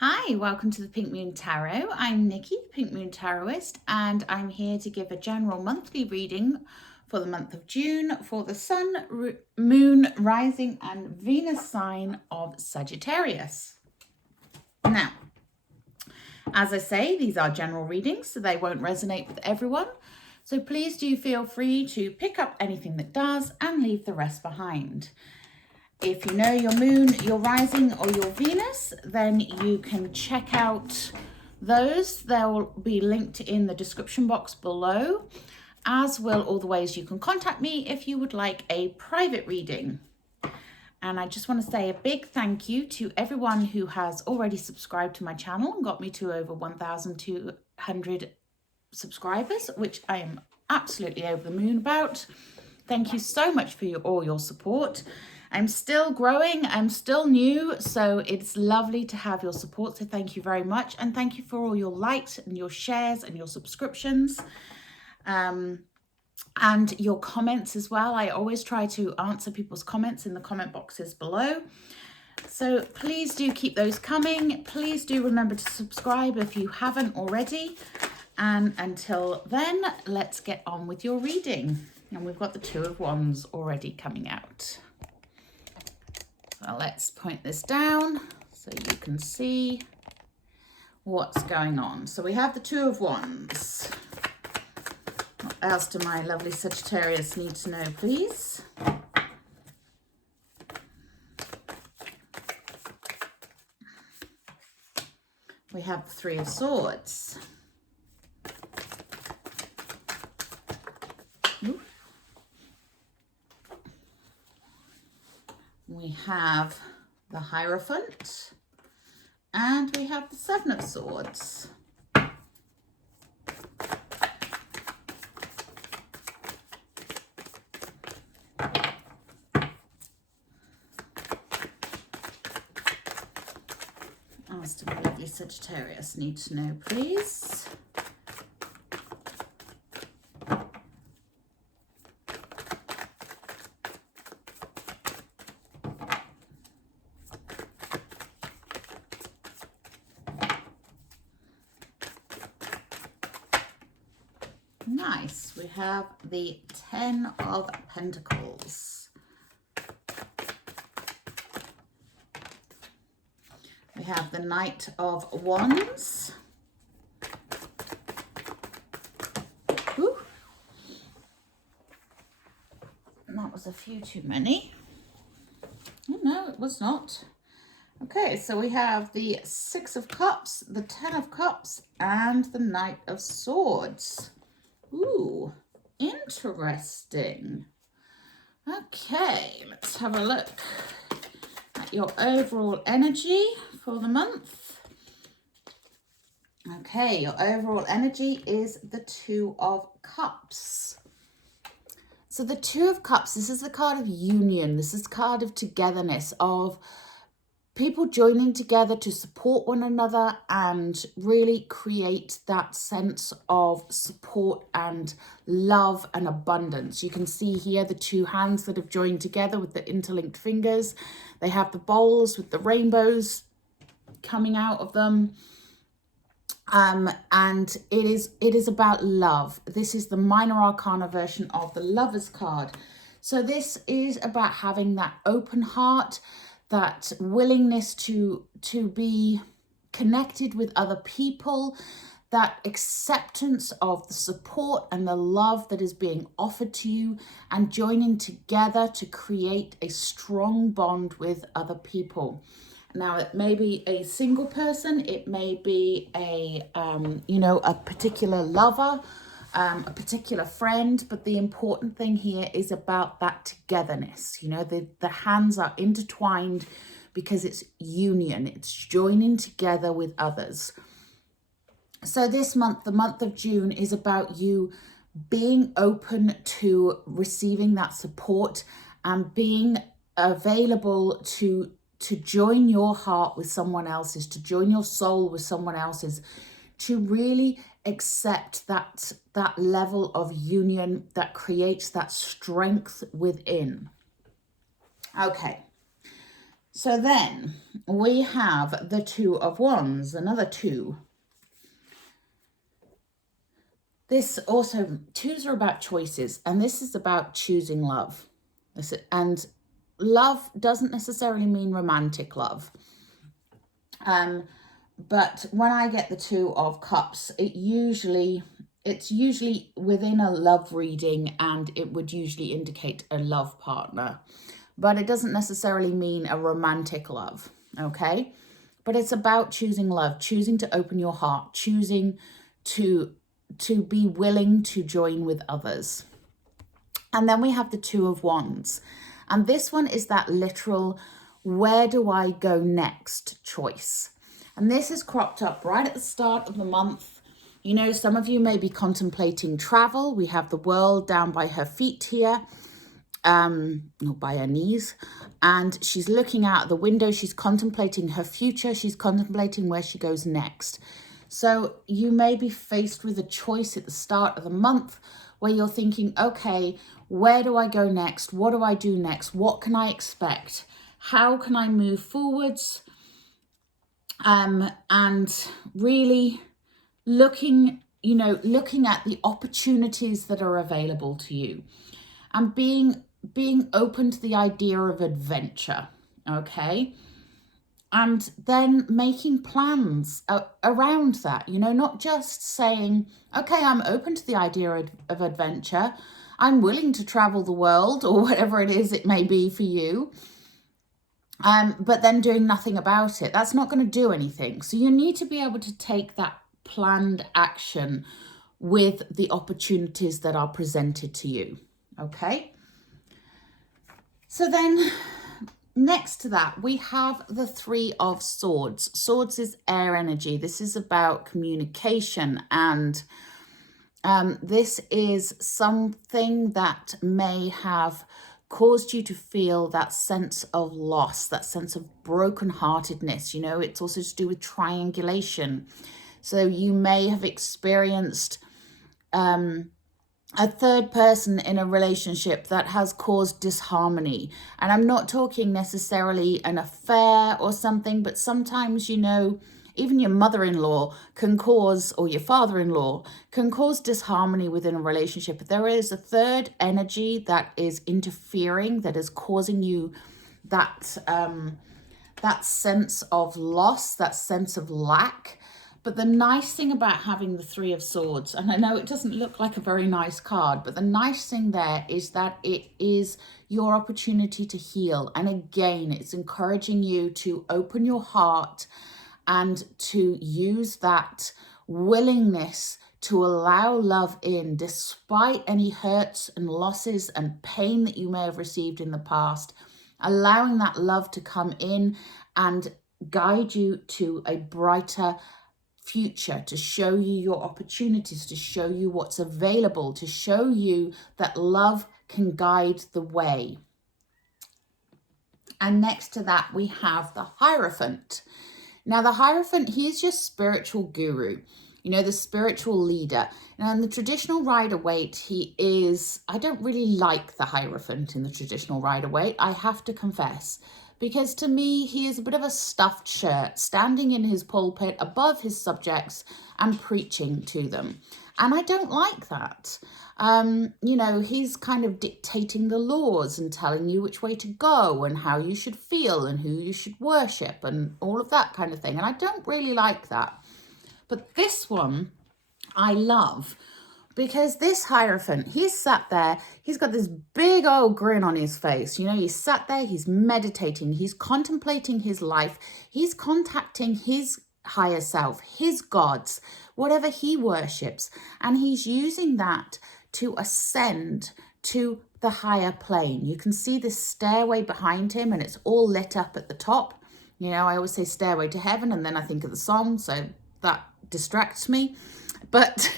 Hi, welcome to the Pink Moon Tarot. I'm Nikki, the Pink Moon Tarotist, and I'm here to give a general monthly reading for the month of June for the Sun, Moon, Rising, and Venus sign of Sagittarius. Now, as I say, these are general readings, so they won't resonate with everyone. So please do feel free to pick up anything that does and leave the rest behind. If you know your moon, your rising, or your Venus, then you can check out those. They'll be linked in the description box below, as will all the ways you can contact me if you would like a private reading. And I just want to say a big thank you to everyone who has already subscribed to my channel and got me to over 1,200 subscribers, which I am absolutely over the moon about. Thank you so much for all your support. I'm still growing, I'm still new, so it's lovely to have your support, so thank you very much. And thank you for all your likes and your shares and your subscriptions and your comments as well. I always try to answer people's comments in the comment boxes below. So please do keep those coming. Please do remember to subscribe if you haven't already. And until then, let's get on with your reading. And we've got the Two of Wands already coming out. So let's point this down so you can see what's going on. So we have the Two of Wands. What else do my lovely Sagittarius need to know, please? We have the Three of Swords. Ooh. We have the Hierophant, and we have the Seven of Swords. Else do my lovely Sagittarius need to know, please? Nice. We have the Ten of Pentacles. We have the Knight of Wands. Ooh. And that was a few too many. Oh, no, it was not. Okay, so we have the Six of Cups, the Ten of Cups, and the Knight of Swords. Ooh, interesting. Okay, let's have a look at your overall energy for the month. Okay, your overall energy is the Two of Cups. So the Two of Cups, this is the card of union. This is the card of togetherness, of people joining together to support one another and really create that sense of support and love and abundance. You can see here the two hands that have joined together with the interlinked fingers. They have the bowls with the rainbows coming out of them. And it is about love. This is the minor arcana version of the Lover's card. So this is about having that open heart, that willingness to be connected with other people, that acceptance of the support and the love that is being offered to you, and joining together to create a strong bond with other people. Now, it may be a single person, it may be a particular lover, a particular friend, but the important thing here is about that togetherness. You know, the hands are intertwined because it's union, it's joining together with others. So this month, the month of June, is about you being open to receiving that support and being available to join your heart with someone else's, to join your soul with someone else's, to really accept that level of union that creates that strength within. Okay, So then we have the Two of Wands, another two. This also, twos are about choices, and this is about choosing love. And love doesn't necessarily mean romantic love. But when I get the Two of Cups, it's usually within a love reading, and it would usually indicate a love partner. But it doesn't necessarily mean a romantic love, okay? But it's about choosing love, choosing to open your heart, choosing to be willing to join with others. And then we have the Two of Wands. And this one is that literal, where do I go next choice. And this is cropped up right at the start of the month. You know, some of you may be contemplating travel. We have the world down by her feet here, not by her knees. And she's looking out the window. She's contemplating her future. She's contemplating where she goes next. So you may be faced with a choice at the start of the month where you're thinking, okay, where do I go next? What do I do next? What can I expect? How can I move forwards? And really looking at the opportunities that are available to you, and being open to the idea of adventure, okay? And then making plans around that, not just saying, okay, I'm open to the idea of adventure. I'm willing to travel the world, or whatever it is it may be for you. But then doing nothing about it. That's not going to do anything. So you need to be able to take that planned action with the opportunities that are presented to you. Okay? So then next to that, we have the Three of Swords. Swords is air energy. This is about communication, and this is something that may have caused you to feel that sense of loss, that sense of brokenheartedness. It's also to do with triangulation. So you may have experienced a third person in a relationship that has caused disharmony. And I'm not talking necessarily an affair or something, but sometimes, even your mother-in-law can cause, or your father-in-law can cause disharmony within a relationship. There is a third energy that is interfering, that is causing you that sense of loss, that sense of lack. But the nice thing about having the Three of Swords, and I know it doesn't look like a very nice card, but the nice thing there is that it is your opportunity to heal. And again, it's encouraging you to open your heart and to use that willingness to allow love in, despite any hurts and losses and pain that you may have received in the past, allowing that love to come in and guide you to a brighter future, to show you your opportunities, to show you what's available, to show you that love can guide the way. And next to that, we have the Hierophant. Now, the Hierophant, he's your spiritual guru, the spiritual leader. Now, in the traditional Rider-Waite, he is, I don't really like the Hierophant in the traditional Rider-Waite, I have to confess, because to me, he is a bit of a stuffed shirt, standing in his pulpit above his subjects and preaching to them. And I don't like that. He's kind of dictating the laws and telling you which way to go and how you should feel and who you should worship and all of that kind of thing. And I don't really like that. But this one I love, because this Hierophant, he's sat there, he's got this big old grin on his face. He's sat there, he's meditating, he's contemplating his life, he's contacting his higher self, his gods, whatever he worships, and he's using that to ascend to the higher plane. You can see this stairway behind him, and it's all lit up at the top. I always say stairway to heaven, and then I think of the song, so that distracts me. But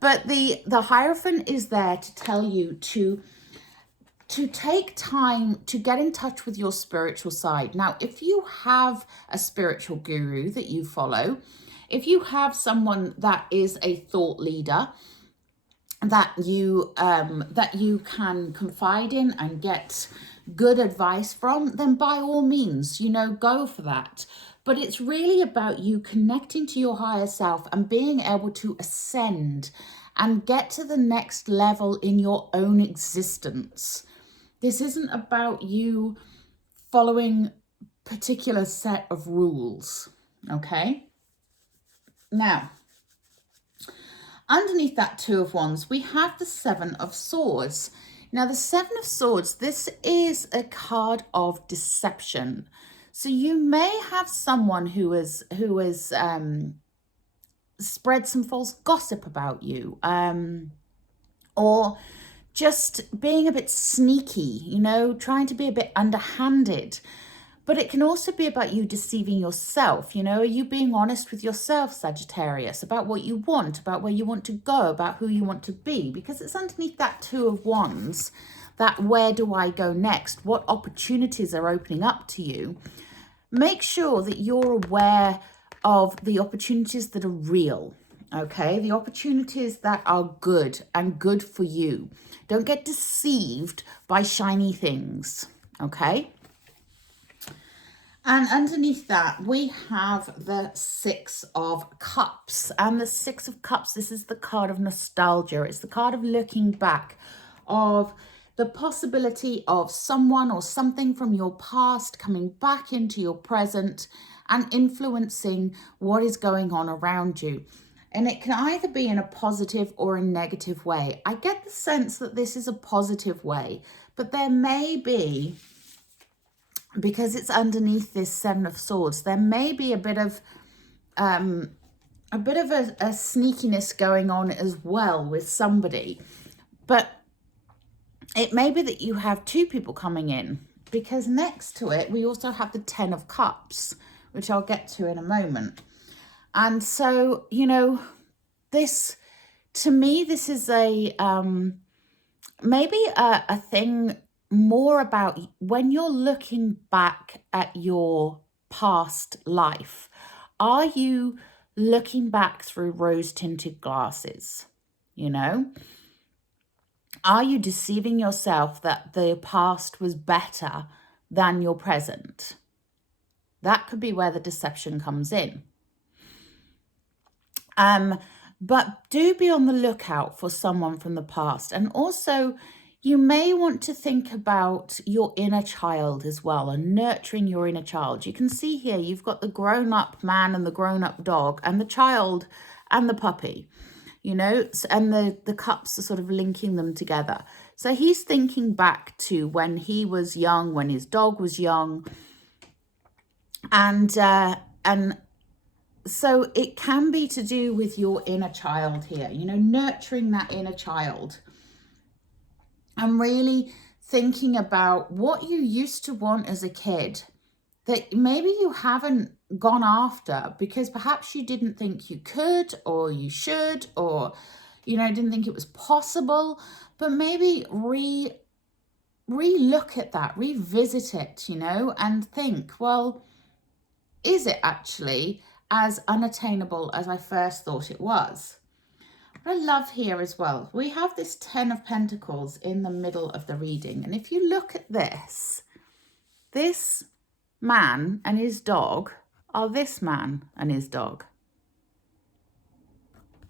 the Hierophant is there to tell you to take time to get in touch with your spiritual side. Now, if you have a spiritual guru that you follow, if you have someone that is a thought leader that you can confide in and get good advice from, then by all means, you know, go for that. But it's really about you connecting to your higher self and being able to ascend and get to the next level in your own existence. This isn't about you following particular set of rules, okay? Now, underneath that Two of Wands, we have the Seven of Swords. Now, the Seven of Swords, this is a card of deception. So you may have someone who is spread some false gossip about you, or just being a bit sneaky, you know, trying to be a bit underhanded. But it can also be about you deceiving yourself. You know, are you being honest with yourself, Sagittarius, about what you want, about where you want to go, about who you want to be? Because it's underneath that Two of Wands, that where do I go next? What opportunities are opening up to you? Make sure that you're aware of the opportunities that are real, okay? The opportunities that are good and good for you. Don't get deceived by shiny things, okay? And underneath that, we have the Six of Cups. And the Six of Cups, this is the card of nostalgia. It's the card of looking back, of the possibility of someone or something from your past coming back into your present and influencing what is going on around you. And it can either be in a positive or a negative way. I get the sense that this is a positive way, but there may be, because it's underneath this Seven of Swords, there may be a bit of a sneakiness going on as well with somebody. But it may be that you have two people coming in, because next to it, we also have the Ten of Cups, which I'll get to in a moment. And so, you know, this, to me, this is a, maybe a thing more about when you're looking back at your past life. Are you looking back through rose-tinted glasses? You know, are you deceiving yourself that the past was better than your present? That could be where the deception comes in. But do be on the lookout for someone from the past. And also, you may want to think about your inner child as well, and nurturing your inner child. You can see here, you've got the grown-up man and the grown-up dog, and the child and the puppy, you know, and the cups are sort of linking them together. So he's thinking back to when he was young, when his dog was young. And so it can be to do with your inner child here, you know, nurturing that inner child. And really thinking about what you used to want as a kid that maybe you haven't gone after because perhaps you didn't think you could or you should, or, you know, didn't think it was possible. But maybe re-look at that, revisit it, you know, and think, well, is it actually as unattainable as I first thought it was? What I love here as well, we have this Ten of Pentacles in the middle of the reading. And if you look at this man and his dog are this man and his dog.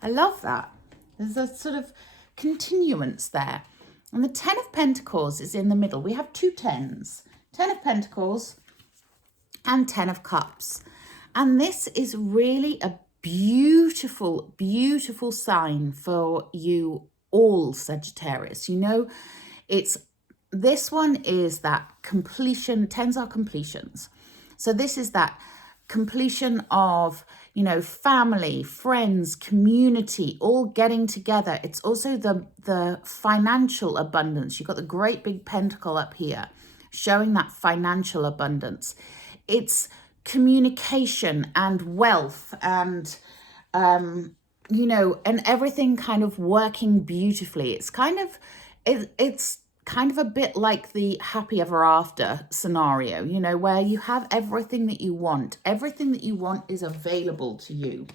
I love that. There's a sort of continuance there. And the Ten of Pentacles is in the middle. We have two tens, Ten of Pentacles and Ten of Cups. And this is really a beautiful, beautiful sign for you all, Sagittarius. You know, this one is that completion. Tens are completions. So this is that completion of, you know, family, friends, community, all getting together. It's also the financial abundance. You've got the great big pentacle up here showing that financial abundance. It's communication and wealth and, you know, and everything kind of working beautifully. It's kind of a bit like the happy ever after scenario, you know, where you have everything that you want. Everything that you want is available to you.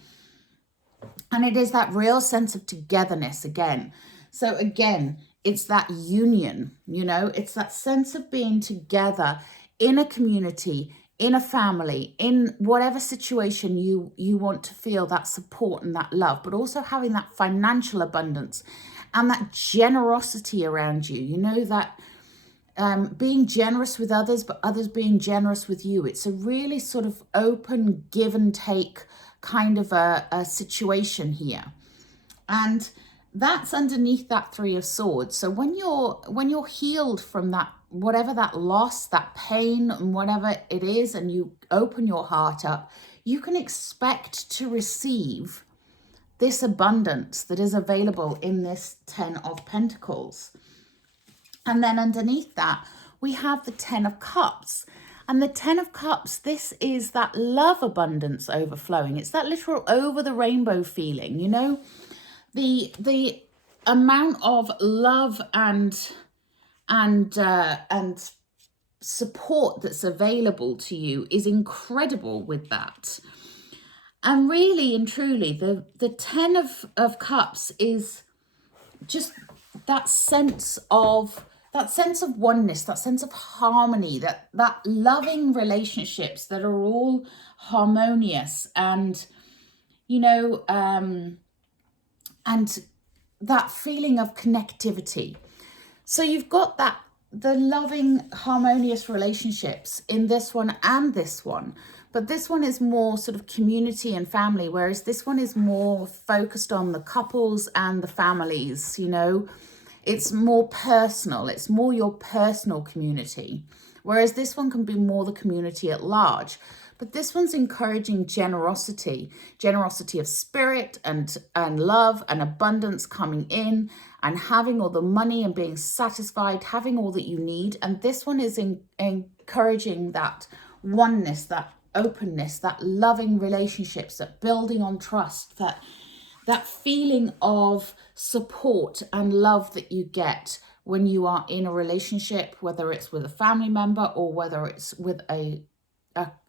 And it is that real sense of togetherness again. So again, it's that union, you know, it's that sense of being together in a community, in a family, in whatever situation you want to feel that support and that love, but also having that financial abundance and that generosity around you, you know, that being generous with others, but others being generous with you. It's a really sort of open give and take kind of a situation here. And that's underneath that Three of Swords. So when you're healed from that, whatever that loss, that pain, and whatever it is, and you open your heart up, you can expect to receive this abundance that is available in this Ten of Pentacles. And then underneath that, we have the Ten of Cups. And the Ten of Cups, this is that love abundance overflowing. It's that literal over the rainbow feeling, you know, the amount of love and support that's available to you is incredible with that. And really and truly, the Ten of Cups is just that sense of oneness, that sense of harmony, that loving relationships that are all harmonious, and you know, and that feeling of connectivity. So you've got the loving, harmonious relationships in this one and this one, but this one is more sort of community and family, whereas this one is more focused on the couples and the families, you know. It's more personal. It's more your personal community, whereas this one can be more the community at large. But this one's encouraging generosity of spirit and love and abundance coming in, and having all the money and being satisfied, having all that you need. And this one is encouraging that oneness, that openness, that loving relationships, that building on trust, that feeling of support and love that you get when you are in a relationship, whether it's with a family member or whether it's with a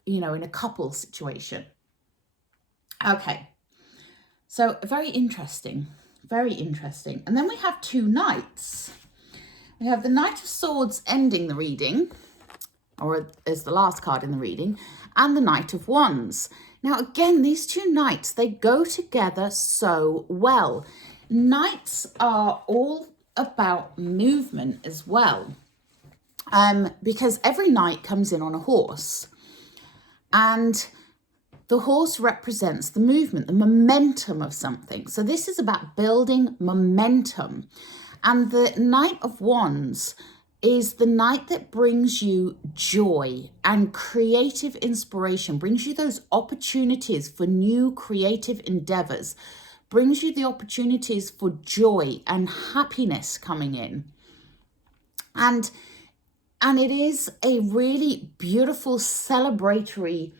you know, in a couple situation. Okay, so very interesting, very interesting. And then we have two knights. We have the Knight of Swords ending the reading, or as the last card in the reading, and the Knight of Wands. Now, again, these two knights, they go together so well. Knights are all about movement as well, because every knight comes in on a horse. And the horse represents the movement, the momentum of something. So this is about building momentum. And the Knight of Wands is the knight that brings you joy and creative inspiration, brings you those opportunities for new creative endeavors, brings you the opportunities for joy and happiness coming in. And it is a really beautiful celebratory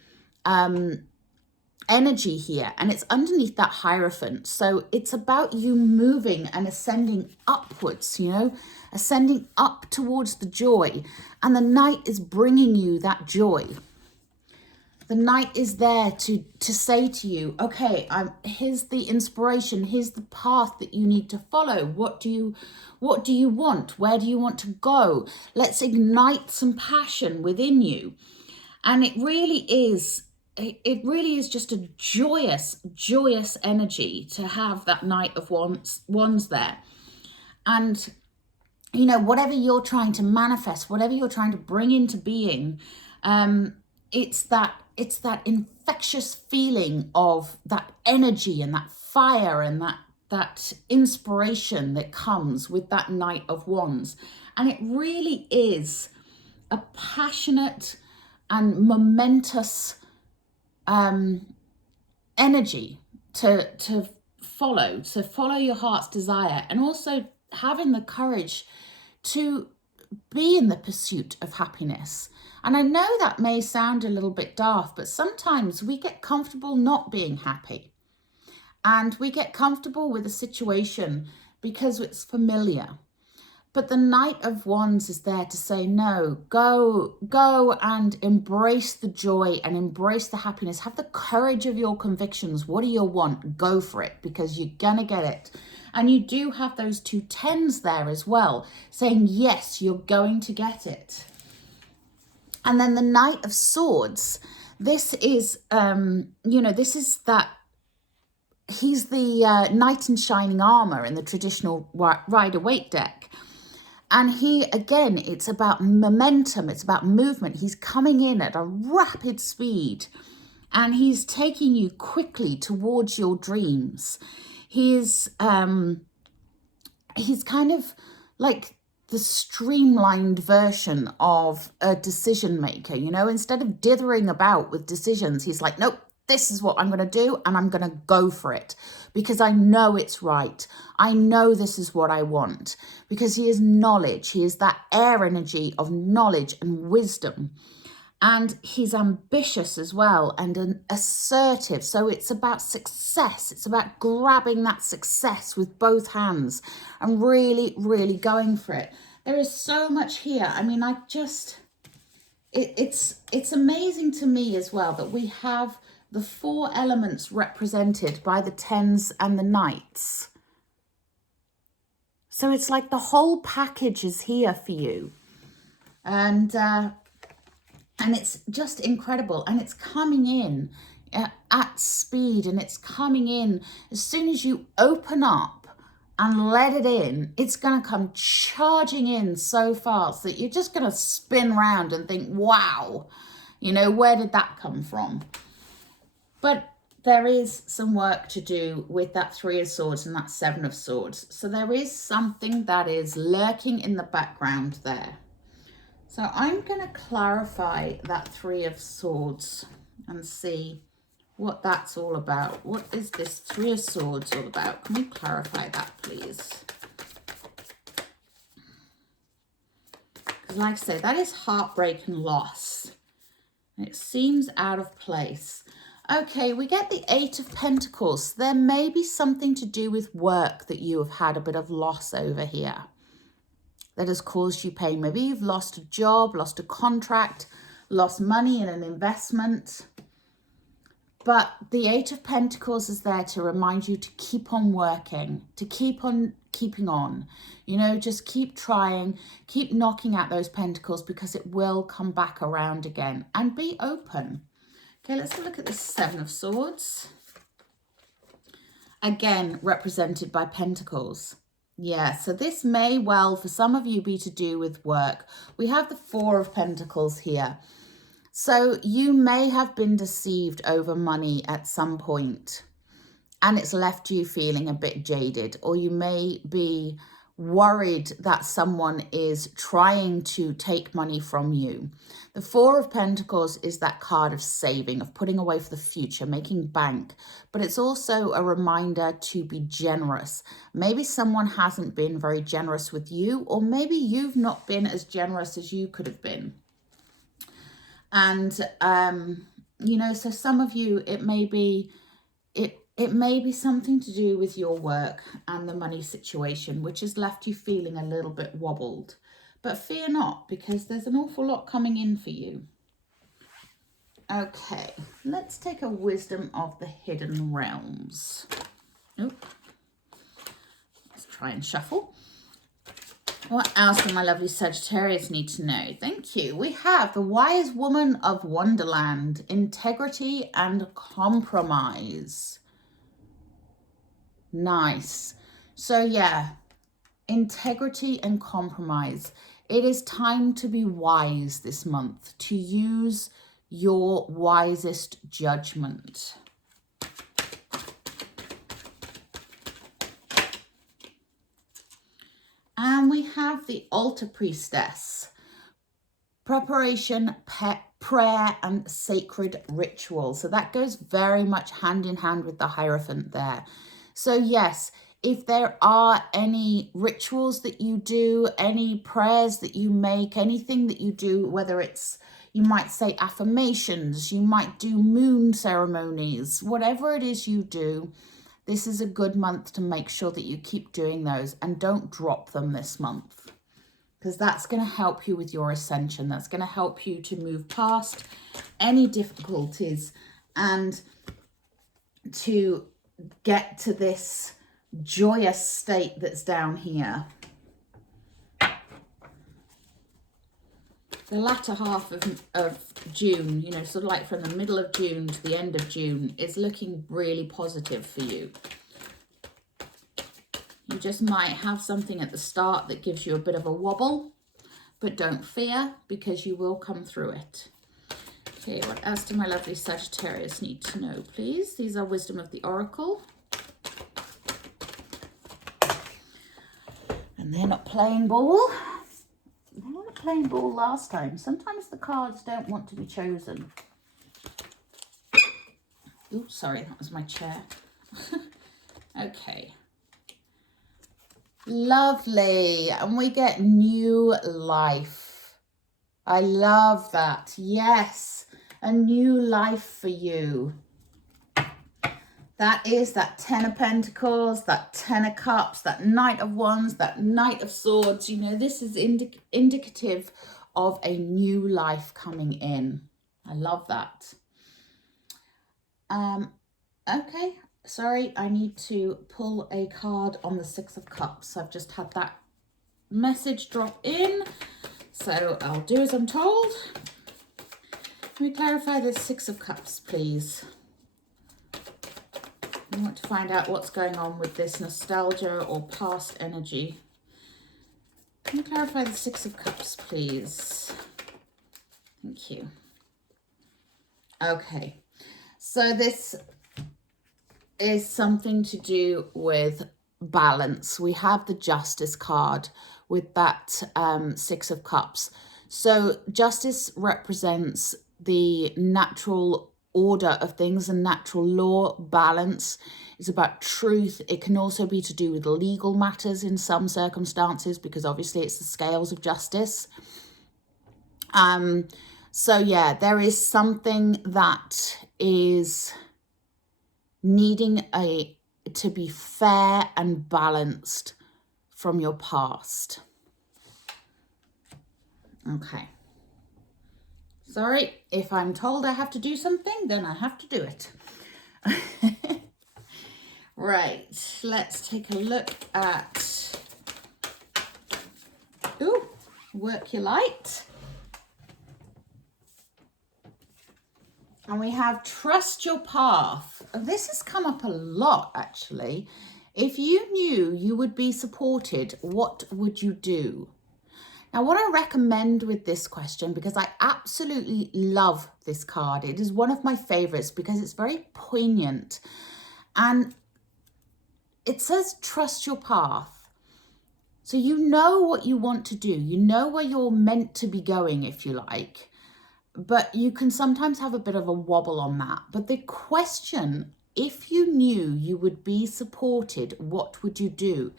energy here. And it's underneath that Hierophant. So it's about you moving and ascending upwards, you know, ascending up towards the joy. And the knight is bringing you that joy. The knight is there to say to you, okay, here's the inspiration, here's the path that you need to follow. What do you want? Where do you want to go? Let's ignite some passion within you. And it really is just a joyous energy to have that Knight of Wands there. And, you know, whatever you're trying to manifest, whatever you're trying to bring into being, it's that infectious feeling of that energy and that fire and that inspiration that comes with that Knight of Wands. And it really is a passionate and momentous energy to follow your heart's desire, and also having the courage to be in the pursuit of happiness. And I know that may sound a little bit daft, but sometimes we get comfortable not being happy. And we get comfortable with a situation because it's familiar. But the Knight of Wands is there to say, no, go and embrace the joy and embrace the happiness. Have the courage of your convictions. What do you want? Go for it, because you're going to get it. And you do have those 2 tens there as well, saying, yes, you're going to get it. And then the Knight of Swords, this is, this is that, he's the knight in shining armor in the traditional Rider-Waite deck. And he, again, it's about momentum, it's about movement. He's coming in at a rapid speed and he's taking you quickly towards your dreams. He's kind of like the streamlined version of a decision maker, instead of dithering about with decisions, he's like, nope, this is what I'm going to do and I'm going to go for it because I know it's right. I know this is what I want, because he is knowledge. He is that air energy of knowledge and wisdom. And he's ambitious as well and assertive. So it's about success. It's about grabbing that success with both hands and really, really going for it. There is so much here. I mean, it's amazing to me as well that we have the 4 elements represented by the tens and the knights. So it's like the whole package is here for you. And it's just incredible. And it's coming in at speed, and it's coming in as soon as you open up and let it in. It's going to come charging in so fast that you're just going to spin around and think, wow, where did that come from? But there is some work to do with that 3 of Swords and that 7 of Swords. So there is something that is lurking in the background there. So I'm going to clarify that 3 of Swords and see what that's all about. What is this 3 of Swords all about? Can we clarify that, please? Because like I say, that is heartbreak and loss. And it seems out of place. Okay, we get the 8 of Pentacles. There may be something to do with work that you have had a bit of loss over here that has caused you pain. Maybe you've lost a job, lost a contract, lost money in an investment. But the 8 of Pentacles is there to remind you to keep on working, to keep on keeping on. Just keep trying, keep knocking at those pentacles, because it will come back around again. And be open. Okay, let's look at the 7 of Swords. Again, represented by pentacles. Yeah, so this may well, for some of you, be to do with work. We have the 4 of Pentacles here. So you may have been deceived over money at some point, and it's left you feeling a bit jaded, or you may be worried that someone is trying to take money from you. The 4 of Pentacles is that card of saving, of putting away for the future, making bank, but it's also a reminder to be generous. Maybe someone hasn't been very generous with you, or maybe you've not been as generous as you could have been. And, so some of you, it may be something to do with your work and the money situation, which has left you feeling a little bit wobbled. But fear not, because there's an awful lot coming in for you. Okay, let's take a wisdom of the hidden realms. Oop. Let's try and shuffle. What else do my lovely Sagittarius need to know? Thank you. We have the wise woman of Wonderland, integrity and compromise. Nice. So yeah, integrity and compromise. It is time to be wise this month, to use your wisest judgment. And we have the altar priestess, preparation, prayer and sacred ritual. So that goes very much hand in hand with the Hierophant there. So yes, if there are any rituals that you do, any prayers that you make, anything that you do, whether it's, you might say affirmations, you might do moon ceremonies, whatever it is you do, this is a good month to make sure that you keep doing those and don't drop them this month. because that's going to help you with your ascension. That's going to help you to move past any difficulties and to get to this joyous state that's down here. The latter half of June, you know, sort of like from the middle of June to the end of June, is looking really positive for you. You just might have something at the start that gives you a bit of a wobble, but don't fear, because you will come through it. Okay, what else do my lovely Sagittarius need to know, please? These are Wisdom of the Oracle. And they're not playing ball. They weren't playing ball last time. Sometimes the cards don't want to be chosen. Oops, sorry, that was my chair. Okay. Lovely. And we get new life. I love that. Yes, a new life for you. That is that 10 of Pentacles, that 10 of Cups, that Knight of Wands, that Knight of Swords. You know, this is indicative of a new life coming in. I love that. Okay. Sorry, I need to pull a card on the Six of Cups. I've just had that message drop in, so I'll do as I'm told. Can we clarify the Six of Cups, please? I want to find out what's going on with this nostalgia or past energy. Can you clarify the Six of Cups, please? Thank you. Okay, so this is something to do with balance. We have the Justice card with that Six of Cups. So Justice represents the natural order of things and natural law. Balance is about truth. It can also be to do with legal matters in some circumstances, because obviously it's the scales of justice. So yeah, there is something that is needing to be fair and balanced from your past. Okay. Sorry, if I'm told I have to do something, then I have to do it. Right, let's take a look at, ooh, Work Your Light. And we have Trust Your Path. This has come up a lot, actually. If you knew you would be supported, what would you do? Now, what I recommend with this question, because I absolutely love this card, it is one of my favorites because it's very poignant. And it says, trust your path. So you know what you want to do. You know where you're meant to be going, if you like. But you can sometimes have a bit of a wobble on that. But the question, if you knew you would be supported, what would you do,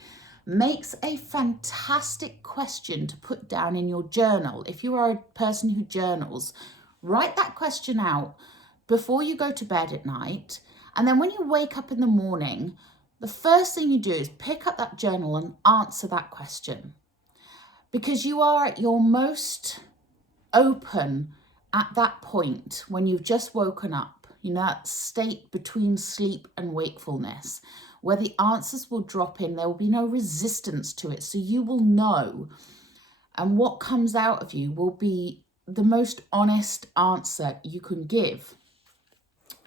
makes a fantastic question to put down in your journal. If you are a person who journals, write that question out before you go to bed at night. And then when you wake up in the morning, the first thing you do is pick up that journal and answer that question. Because you are at your most open at that point when you've just woken up, you know, that state between sleep and wakefulness, where the answers will drop in. There will be no resistance to it. So you will know, and what comes out of you will be the most honest answer you can give.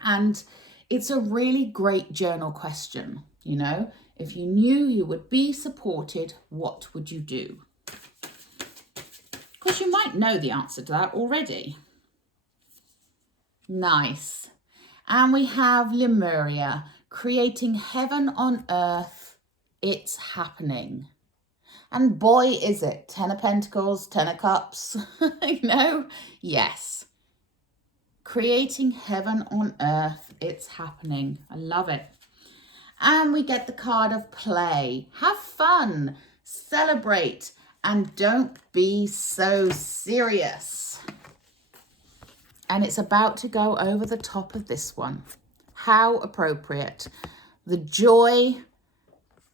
And it's a really great journal question. You know, if you knew you would be supported, what would you do? Of course, you might know the answer to that already. Nice. And we have Lemuria, creating heaven on earth. It's happening. And boy, is it. 10 of Pentacles, 10 of Cups, you know? Yes. Creating heaven on earth. It's happening. I love it. And we get the card of play. Have fun, celebrate, and don't be so serious. And it's about to go over the top of this one. How appropriate. The joy,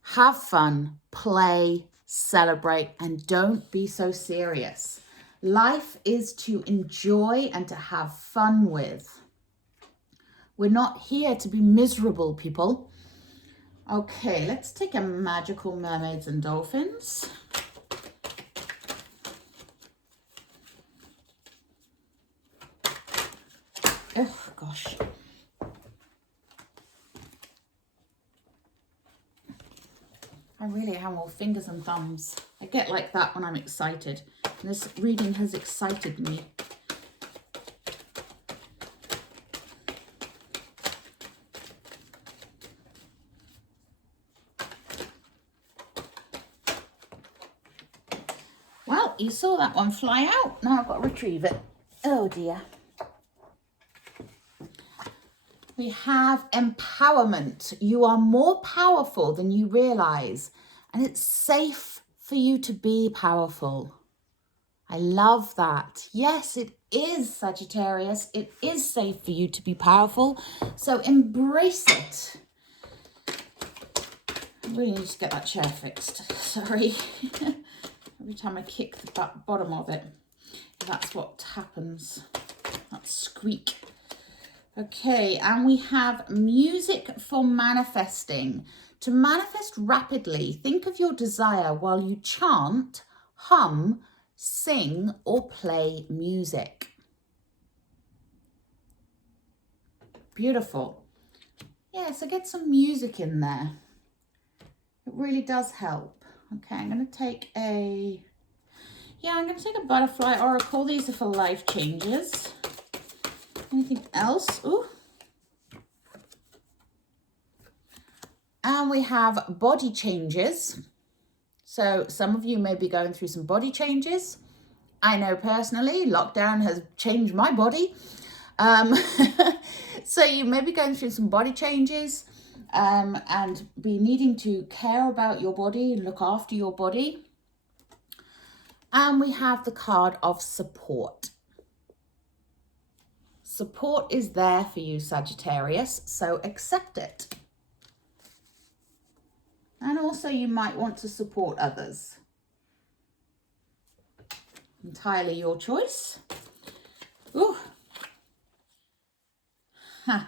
have fun, play, celebrate, and don't be so serious. Life is to enjoy and to have fun with. We're not here to be miserable, people. Okay, let's take a magical mermaids and dolphins. Oh, gosh. I really am all fingers and thumbs. I get like that when I'm excited. And this reading has excited me. Well, you saw that one fly out. Now I've got to retrieve it. Oh dear. We have empowerment. You are more powerful than you realize, and it's safe for you to be powerful. I love that. Yes, it is, Sagittarius. It is safe for you to be powerful, so embrace it. I really need to get that chair fixed. Sorry. Every time I kick the bottom of it, that's what happens. That squeak. Okay, and we have music for manifesting. To manifest rapidly, think of your desire while you chant, hum, sing, or play music. Beautiful. Yeah, so get some music in there. It really does help. Okay, I'm going to take a butterfly oracle. These are for life changes. Anything else? Ooh. And we have body changes. So some of you may be going through some body changes. I know personally, lockdown has changed my body. So you may be going through some body changes and be needing to care about your body and look after your body. And we have the card of support. Support is there for you, Sagittarius, so accept it. And also you might want to support others. Entirely your choice. Ooh. Huh.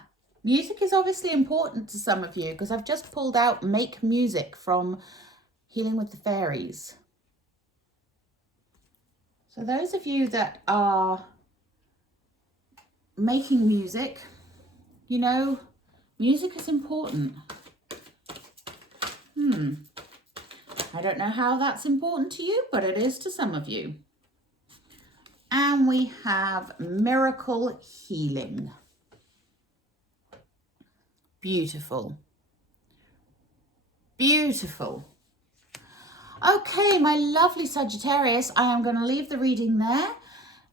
Music is obviously important to some of you because I've just pulled out Make Music from Healing with the Fairies. So those of you that are making music, you know, music is important. I don't know how that's important to you, but it is to some of you. And we have miracle healing. Beautiful. Beautiful. Okay, my lovely Sagittarius, I am going to leave the reading there.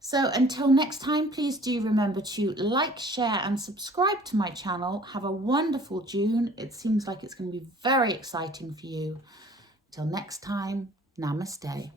So until next time, please do remember to like, share and subscribe to my channel. Have a wonderful June. It seems like it's going to be very exciting for you. Till next time, namaste.